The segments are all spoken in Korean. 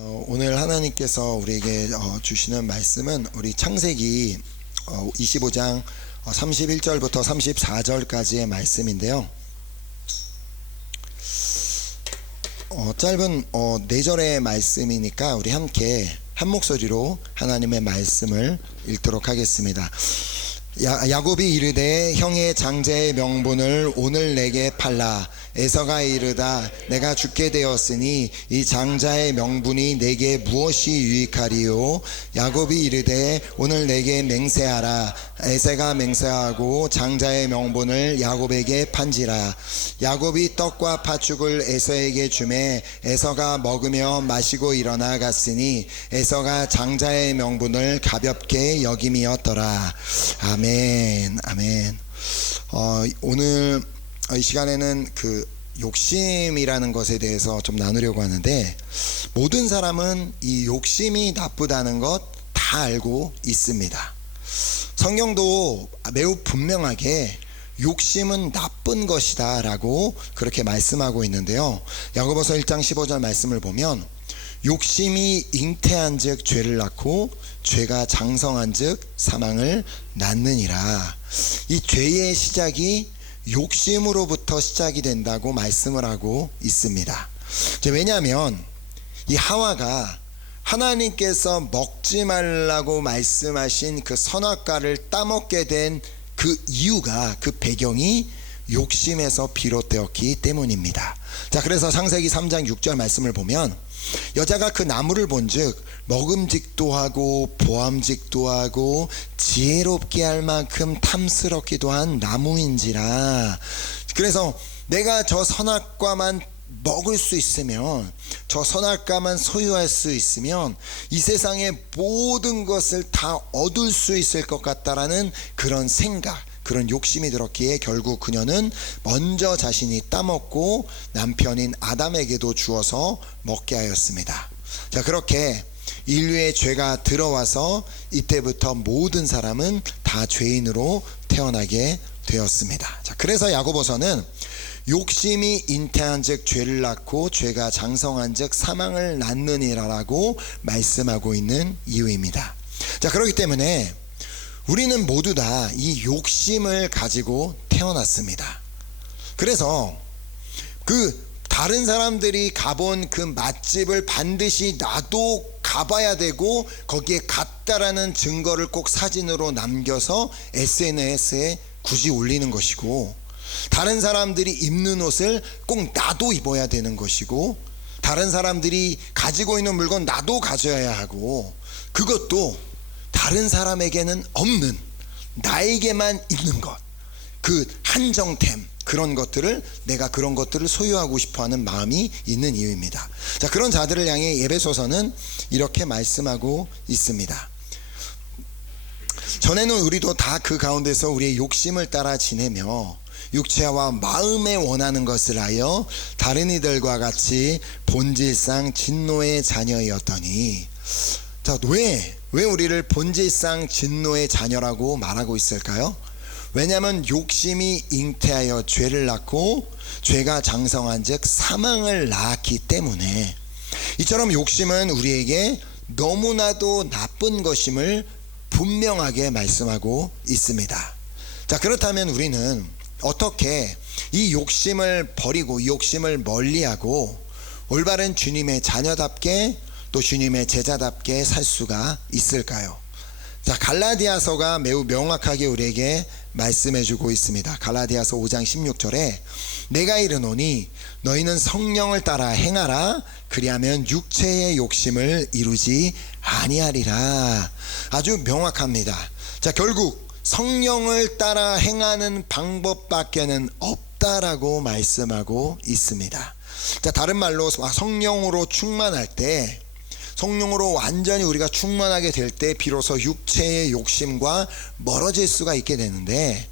오늘 하나님께서 우리에게 주시는 말씀은 우리 창세기 25장 31절부터 34절까지의 말씀인데요. 짧은 4절의 말씀이니까 우리 함께 한 목소리로 하나님의 말씀을 읽도록 하겠습니다. 야곱이 이르되 형의 장자의 명분을 오늘 내게 팔라. 에서가 이르다 내가 죽게 되었으니 이 장자의 명분이 내게 무엇이 유익하리요. 야곱이 이르되 오늘 내게 맹세하라. 에서가 맹세하고 장자의 명분을 야곱에게 판지라. 야곱이 떡과 팥죽을 에서에게 주매 에서가 먹으며 마시고 일어나 갔으니 에서가 장자의 명분을 가볍게 여김이었더라. 아멘. 아멘. 오늘 이 시간에는 욕심이라는 것에 대해서 좀 나누려고 하는데, 모든 사람은 이 욕심이 나쁘다는 것 다 알고 있습니다. 성경도 매우 분명하게 욕심은 나쁜 것이다 라고 그렇게 말씀하고 있는데요. 야고보서 1장 15절 말씀을 보면 욕심이 잉태한 즉 죄를 낳고 죄가 장성한 즉 사망을 낳느니라. 이 죄의 시작이 욕심으로부터 시작이 된다고 말씀을 하고 있습니다. 왜냐하면 이 하와가 하나님께서 먹지 말라고 말씀하신 그 선악과를 따먹게 된 그 이유가, 그 배경이 욕심에서 비롯되었기 때문입니다. 그래서 창세기 3장 6절 말씀을 보면 여자가 그 나무를 본즉 먹음직도 하고 보암직도 하고 지혜롭게 할 만큼 탐스럽기도 한 나무인지라. 그래서 내가 저 선악과만 먹을 수 있으면, 저 선악과만 소유할 수 있으면 이 세상의 모든 것을 다 얻을 수 있을 것 같다라는 그런 생각, 그런 욕심이 들었기에 결국 그녀는 먼저 자신이 따먹고 남편인 아담에게도 주어서 먹게 하였습니다. 그렇게 인류의 죄가 들어와서 이때부터 모든 사람은 다 죄인으로 태어나게 되었습니다. 그래서 야고보서는 욕심이 잉태한 즉 죄를 낳고 죄가 장성한 즉 사망을 낳느니라라고 말씀하고 있는 이유입니다. 그렇기 때문에 우리는 모두 다 이 욕심을 가지고 태어났습니다. 그래서 다른 사람들이 가본 그 맛집을 반드시 나도 가봐야 되고 거기에 갔다라는 증거를 꼭 사진으로 남겨서 SNS에 굳이 올리는 것이고, 다른 사람들이 입는 옷을 꼭 나도 입어야 되는 것이고, 다른 사람들이 가지고 있는 물건 나도 가져야 하고, 그것도 다른 사람에게는 없는, 나에게만 있는 것, 그 한정템, 그런 것들을, 내가 그런 것들을 소유하고 싶어하는 마음이 있는 이유입니다. 그런 자들을 향해 에베소서는 이렇게 말씀하고 있습니다. 전에는 우리도 다 그 가운데서 우리의 욕심을 따라 지내며 육체와 마음에 원하는 것을 하여 다른 이들과 같이 본질상 진노의 자녀였더니, 왜 우리를 본질상 진노의 자녀라고 말하고 있을까요? 왜냐하면 욕심이 잉태하여 죄를 낳고 죄가 장성한 즉 사망을 낳았기 때문에. 이처럼 욕심은 우리에게 너무나도 나쁜 것임을 분명하게 말씀하고 있습니다. 그렇다면 우리는 어떻게 이 욕심을 버리고 이 욕심을 멀리하고 올바른 주님의 자녀답게, 또 주님의 제자답게 살 수가 있을까요? 갈라디아서가 매우 명확하게 우리에게 말씀해주고 있습니다. 갈라디아서 5장 16절에 내가 이르노니 너희는 성령을 따라 행하라. 그리하면 육체의 욕심을 이루지 아니하리라. 아주 명확합니다. 결국 성령을 따라 행하는 방법밖에는 없다라고 말씀하고 있습니다. 다른 말로 성령으로 충만할 때, 성령으로 완전히 우리가 충만하게 될 때 비로소 육체의 욕심과 멀어질 수가 있게 되는데,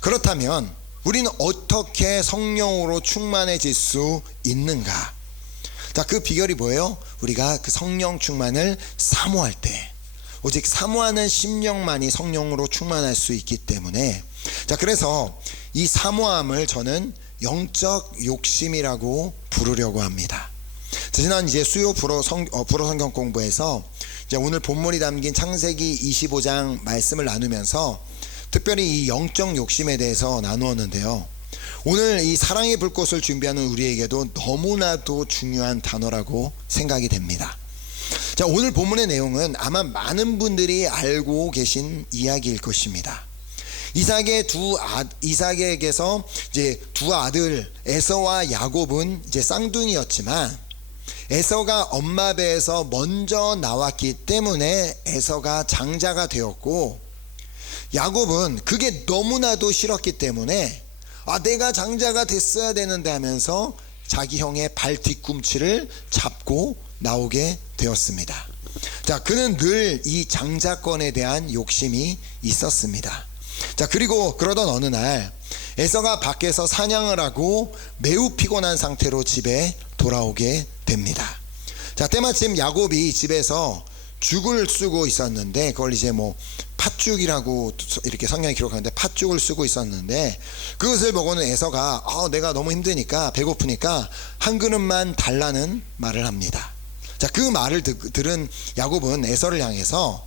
그렇다면 우리는 어떻게 성령으로 충만해질 수 있는가? 그 비결이 뭐예요? 우리가 그 성령 충만을 사모할 때, 오직 사모하는 심령만이 성령으로 충만할 수 있기 때문에, 그래서 이 사모함을 저는 영적 욕심이라고 부르려고 합니다. 지난 이제 수요 불어 성경 공부에서 이제 오늘 본문이 담긴 창세기 25장 말씀을 나누면서 특별히 이 영적 욕심에 대해서 나누었는데요. 오늘 이 사랑의 불꽃을 준비하는 우리에게도 너무나도 중요한 단어라고 생각이 됩니다. 자, 오늘 본문의 내용은 아마 많은 분들이 알고 계신 이야기일 것입니다. 이삭에게서 이제 두 아들 에서와 야곱은 이제 쌍둥이였지만 에서가 엄마 배에서 먼저 나왔기 때문에 에서가 장자가 되었고, 야곱은 그게 너무나도 싫었기 때문에 내가 장자가 됐어야 되는데 하면서 자기 형의 발 뒤꿈치를 잡고 나오게 되었습니다. 자, 그는 늘 이 장자권에 대한 욕심이 있었습니다. 자, 그리고 그러던 어느 날 에서가 밖에서 사냥을 하고 매우 피곤한 상태로 집에 돌아오게 됩니다. 자, 때마침 야곱이 집에서 죽을 쓰고 있었는데, 그걸 이제 뭐 팥죽이라고 이렇게 성경에 기록하는데 팥죽을 쓰고 있었는데, 그것을 보고는 에서가 내가 너무 힘드니까 배고프니까 한 그릇만 달라는 말을 합니다. 자, 그 말을 들은 야곱은 에서를 향해서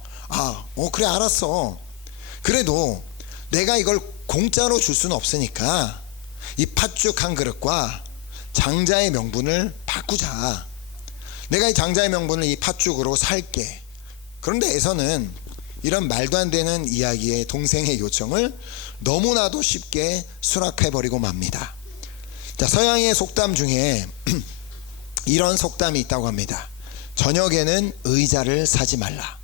그래 알았어. 그래도 내가 이걸 공짜로 줄 수는 없으니까 이 팥죽 한 그릇과 장자의 명분을 바꾸자. 내가 이 장자의 명분을 이 팥죽으로 살게. 그런데 에서는 이런 말도 안 되는 이야기에 동생의 요청을 너무나도 쉽게 수락해버리고 맙니다. 자, 서양의 속담 중에 이런 속담이 있다고 합니다. 저녁에는 의자를 사지 말라.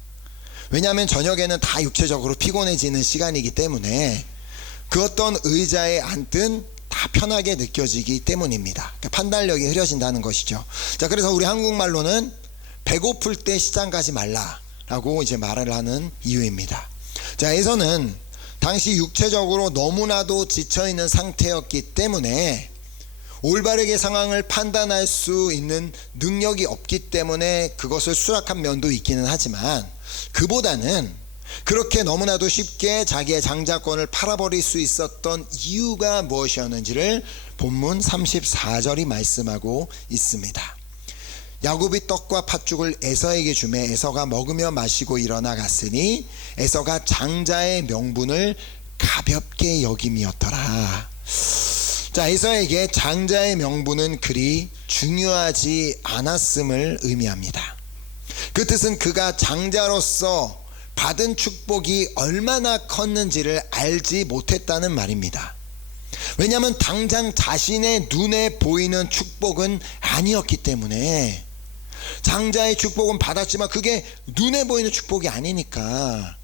왜냐하면 저녁에는 다 육체적으로 피곤해지는 시간이기 때문에 그 어떤 의자에 앉든 다 편하게 느껴지기 때문입니다. 그러니까 판단력이 흐려진다는 것이죠. 자, 그래서 우리 한국말로는 배고플 때 시장 가지 말라라고 이제 말을 하는 이유입니다. 자, 에서는 당시 육체적으로 너무나도 지쳐있는 상태였기 때문에 올바르게 상황을 판단할 수 있는 능력이 없기 때문에 그것을 수락한 면도 있기는 하지만, 그보다는 그렇게 너무나도 쉽게 자기의 장자권을 팔아버릴 수 있었던 이유가 무엇이었는지를 본문 34절이 말씀하고 있습니다. 야곱이 떡과 팥죽을 에서에게 주매 에서가 먹으며 마시고 일어나 갔으니 에서가 장자의 명분을 가볍게 여김이었더라. 자, 에서에게 장자의 명분은 그리 중요하지 않았음을 의미합니다. 그 뜻은 그가 장자로서 받은 축복이 얼마나 컸는지를 알지 못했다는 말입니다. 왜냐하면 당장 자신의 눈에 보이는 축복은 아니었기 때문에, 장자의 축복은 받았지만 그게 눈에 보이는 축복이 아니니까.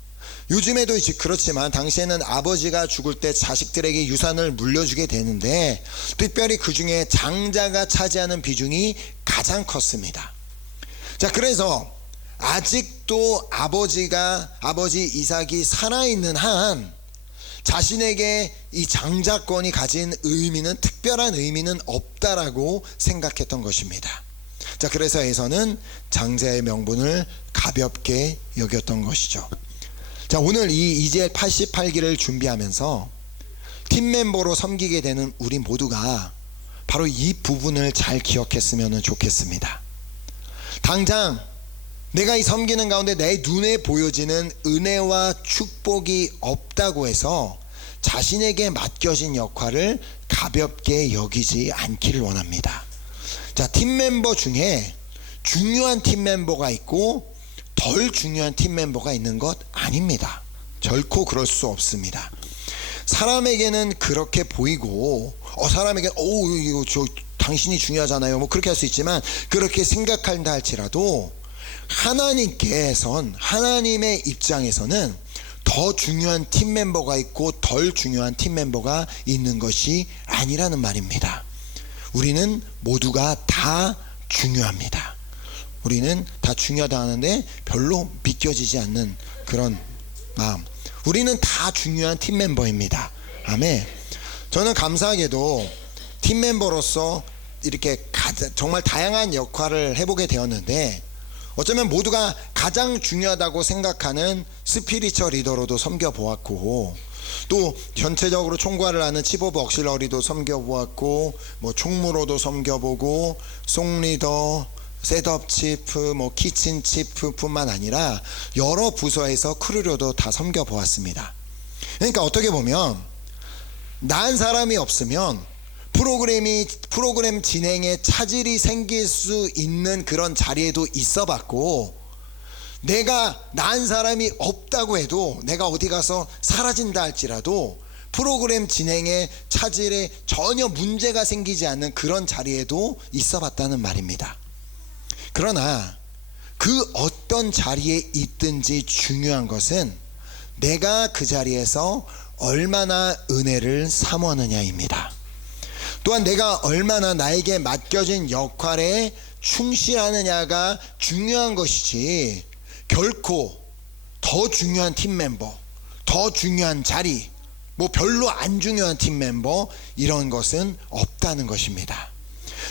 요즘에도 이제 그렇지만 당시에는 아버지가 죽을 때 자식들에게 유산을 물려주게 되는데 특별히 그 중에 장자가 차지하는 비중이 가장 컸습니다. 자, 그래서 아직도 아버지 이삭이 살아있는 한 자신에게 이 장자권이 가진 의미는, 특별한 의미는 없다라고 생각했던 것입니다. 자, 그래서 에서는 장자의 명분을 가볍게 여겼던 것이죠. 자, 오늘 이 이제 88기를 준비하면서 팀 멤버로 섬기게 되는 우리 모두가 바로 이 부분을 잘 기억했으면 좋겠습니다. 당장 내가 이 섬기는 가운데 내 눈에 보여지는 은혜와 축복이 없다고 해서 자신에게 맡겨진 역할을 가볍게 여기지 않기를 원합니다. 자, 팀 멤버 중에 중요한 팀 멤버가 있고 덜 중요한 팀 멤버가 있는 것 아닙니다. 결코 그럴 수 없습니다. 사람에게는 그렇게 보이고 사람에게 이거 당신이 중요하잖아요, 뭐 그렇게 할 수 있지만, 그렇게 생각한다 할지라도 하나님의 입장에서는 더 중요한 팀 멤버가 있고 덜 중요한 팀 멤버가 있는 것이 아니라는 말입니다. 우리는 모두가 다 중요합니다. 우리는 다 중요하다 하는데 별로 믿겨지지 않는 그런 마음. 우리는 다 중요한 팀 멤버입니다. 아멘. 저는 감사하게도 팀 멤버로서 이렇게 정말 다양한 역할을 해보게 되었는데, 어쩌면 모두가 가장 중요하다고 생각하는 스피리처 리더로도 섬겨보았고, 또 전체적으로 총괄을 하는 치보브 억실러리도 섬겨보았고, 뭐 총무로도 섬겨보고, 송리더, 셋업 치프, 키친 치프뿐만 아니라 여러 부서에서 크루로도 다 섬겨보았습니다. 그러니까 어떻게 보면 난 사람이 없으면 프로그램 진행에 차질이 생길 수 있는 그런 자리에도 있어봤고, 내가 난 사람이 없다고 해도 내가 어디 가서 사라진다 할지라도 프로그램 진행에 차질에 전혀 문제가 생기지 않는 그런 자리에도 있어봤다는 말입니다. 그러나 그 어떤 자리에 있든지 중요한 것은 내가 그 자리에서 얼마나 은혜를 사모하느냐입니다. 또한 내가 얼마나 나에게 맡겨진 역할에 충실하느냐가 중요한 것이지, 결코 더 중요한 팀멤버, 더 중요한 자리, 별로 안 중요한 팀멤버, 이런 것은 없다는 것입니다.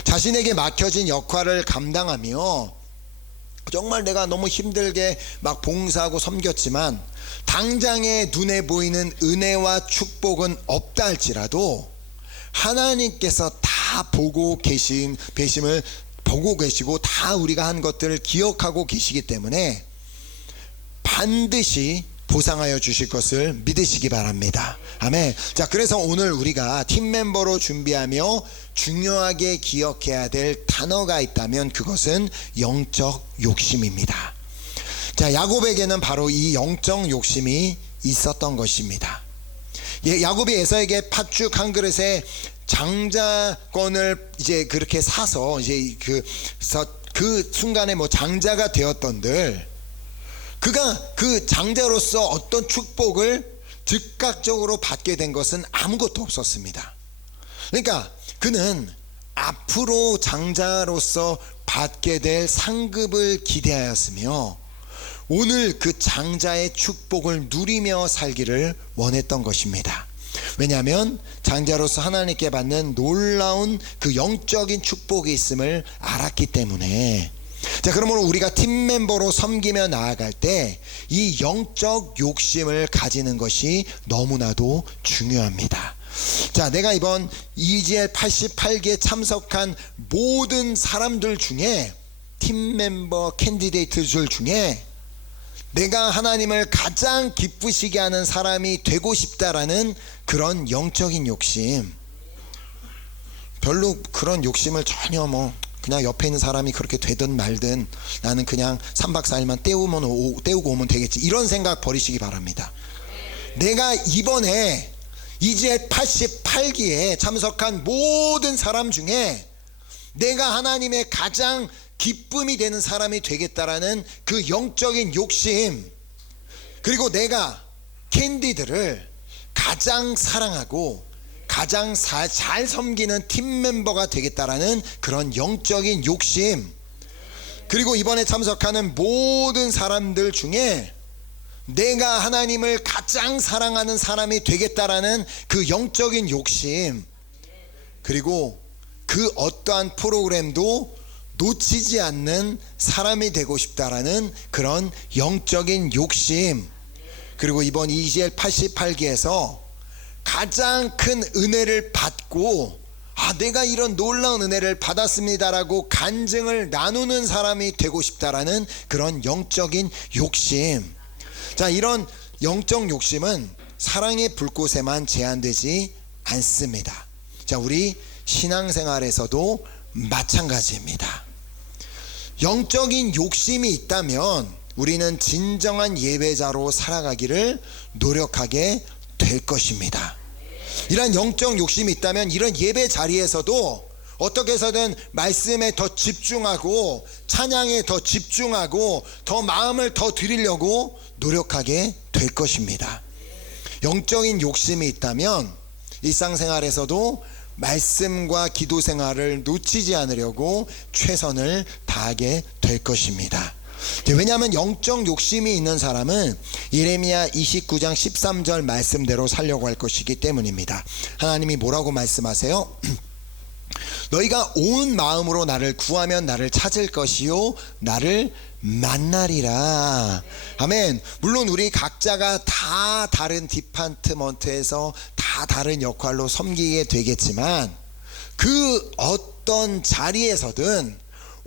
자신에게 맡겨진 역할을 감당하며 정말 내가 너무 힘들게 막 봉사하고 섬겼지만 당장에 눈에 보이는 은혜와 축복은 없다 할지라도 하나님께서 다 보고 계신 배심을 보고 계시고 다 우리가 한 것들을 기억하고 계시기 때문에 반드시 보상하여 주실 것을 믿으시기 바랍니다. 아멘. 자, 그래서 오늘 우리가 팀멤버로 준비하며 중요하게 기억해야 될 단어가 있다면 그것은 영적 욕심입니다. 자, 야곱에게는 바로 이 영적 욕심이 있었던 것입니다. 야곱이 에서에게 팥죽 한 그릇에 장자권을 이제 그렇게 사서 이제 그 순간에 장자가 되었던들, 그가 그 장자로서 어떤 축복을 즉각적으로 받게 된 것은 아무것도 없었습니다. 그러니까 그는 앞으로 장자로서 받게 될 상급을 기대하였으며 오늘 그 장자의 축복을 누리며 살기를 원했던 것입니다. 왜냐하면 장자로서 하나님께 받는 놀라운 그 영적인 축복이 있음을 알았기 때문에. 자, 그러므로 우리가 팀멤버로 섬기며 나아갈 때 이 영적 욕심을 가지는 것이 너무나도 중요합니다. 자, 내가 이번 EGL 88기에 참석한 모든 사람들 중에, 팀멤버 캔디데이트들 중에 내가 하나님을 가장 기쁘시게 하는 사람이 되고 싶다라는 그런 영적인 욕심, 별로 그런 욕심을 전혀 그냥 옆에 있는 사람이 그렇게 되든 말든 나는 그냥 3박 4일만 때우고 오면 되겠지, 이런 생각 버리시기 바랍니다. 내가 이번에 이제 88기에 참석한 모든 사람 중에 내가 하나님의 가장 기쁨이 되는 사람이 되겠다라는 그 영적인 욕심, 그리고 내가 캔디들을 가장 사랑하고 가장 잘 섬기는 팀멤버가 되겠다라는 그런 영적인 욕심, 그리고 이번에 참석하는 모든 사람들 중에 내가 하나님을 가장 사랑하는 사람이 되겠다라는 그 영적인 욕심, 그리고 그 어떠한 프로그램도 놓치지 않는 사람이 되고 싶다라는 그런 영적인 욕심, 그리고 이번 EGL 88기에서 가장 큰 은혜를 받고 내가 이런 놀라운 은혜를 받았습니다라고 간증을 나누는 사람이 되고 싶다라는 그런 영적인 욕심. 자, 이런 영적 욕심은 사랑의 불꽃에만 제한되지 않습니다. 자, 우리 신앙생활에서도 마찬가지입니다. 영적인 욕심이 있다면 우리는 진정한 예배자로 살아가기를 노력하게 될 것입니다. 이런 영적 욕심이 있다면 이런 예배 자리에서도 어떻게 해서든 말씀에 더 집중하고 찬양에 더 집중하고 더 마음을 더 드리려고 노력하게 될 것입니다. 영적인 욕심이 있다면 일상생활에서도 말씀과 기도 생활을 놓치지 않으려고 최선을 다하게 될 것입니다. 왜냐하면 영적 욕심이 있는 사람은 예레미야 29장 13절 말씀대로 살려고 할 것이기 때문입니다. 하나님이 뭐라고 말씀하세요? 너희가 온 마음으로 나를 구하면 나를 찾을 것이요 나를 만나리라. 아멘. 물론 우리 각자가 다 다른 디파트먼트에서 다 다른 역할로 섬기게 되겠지만 그 어떤 자리에서든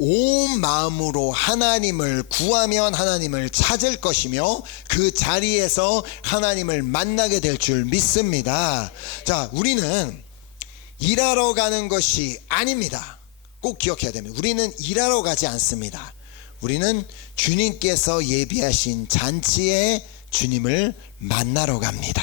온 마음으로 하나님을 구하면 하나님을 찾을 것이며 그 자리에서 하나님을 만나게 될 줄 믿습니다. 자, 우리는 일하러 가는 것이 아닙니다. 꼭 기억해야 됩니다. 우리는 일하러 가지 않습니다. 우리는 주님께서 예비하신 잔치에 주님을 만나러 갑니다.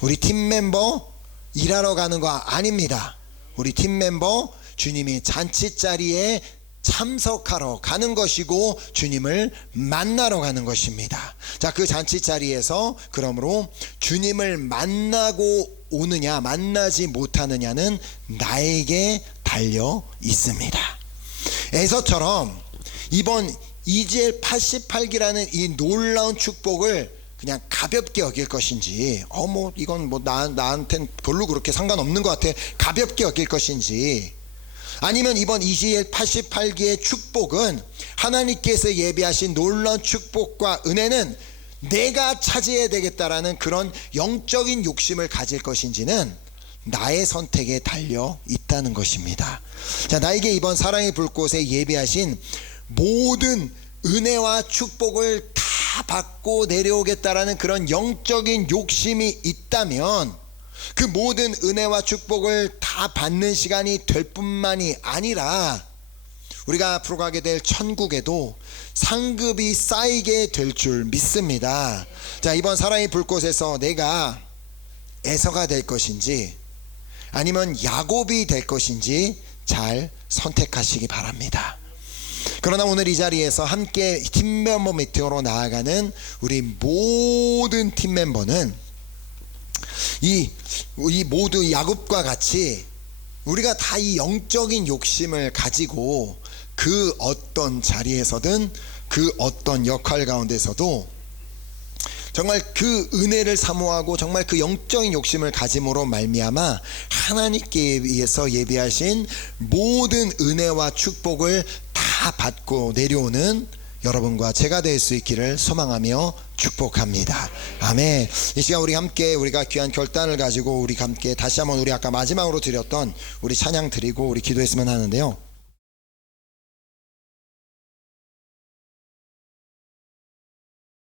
우리 팀 멤버 일하러 가는 거 아닙니다. 우리 팀 멤버 주님이 잔치 자리에 참석하러 가는 것이고 주님을 만나러 가는 것입니다. 자, 그 잔치 자리에서 그러므로 주님을 만나고 오느냐 만나지 못하느냐는 나에게 달려 있습니다. 에서처럼 이번 이지엘 88기라는 이 놀라운 축복을 그냥 가볍게 여길 것인지 이건 나한텐 별로 그렇게 상관없는 것 같아 가볍게 여길 것인지, 아니면 이번 이지엘 88기의 축복은 하나님께서 예비하신 놀라운 축복과 은혜는 내가 차지해야 되겠다라는 그런 영적인 욕심을 가질 것인지는 나의 선택에 달려 있다는 것입니다. 자, 나에게 이번 사랑의 불꽃에 예비하신 모든 은혜와 축복을 다 받고 내려오겠다라는 그런 영적인 욕심이 있다면 그 모든 은혜와 축복을 다 받는 시간이 될 뿐만이 아니라 우리가 앞으로 가게 될 천국에도 상급이 쌓이게 될 줄 믿습니다. 자, 이번 사랑의 불꽃에서 내가 에서가 될 것인지 아니면 야곱이 될 것인지 잘 선택하시기 바랍니다. 그러나 오늘 이 자리에서 함께 팀멤버 미팅으로 나아가는 우리 모든 팀멤버는 이 모두 야곱과 같이 우리가 다 이 영적인 욕심을 가지고 그 어떤 자리에서든 그 어떤 역할 가운데서도 정말 그 은혜를 사모하고 정말 그 영적인 욕심을 가짐으로 말미암아 하나님께 의해서 예비하신 모든 은혜와 축복을 다 받고 내려오는 여러분과 제가 될 수 있기를 소망하며 축복합니다. 아멘. 이 시간 우리가 귀한 결단을 가지고 우리 함께 다시 한번 우리 아까 마지막으로 드렸던 우리 찬양 드리고 우리 기도했으면 하는데요.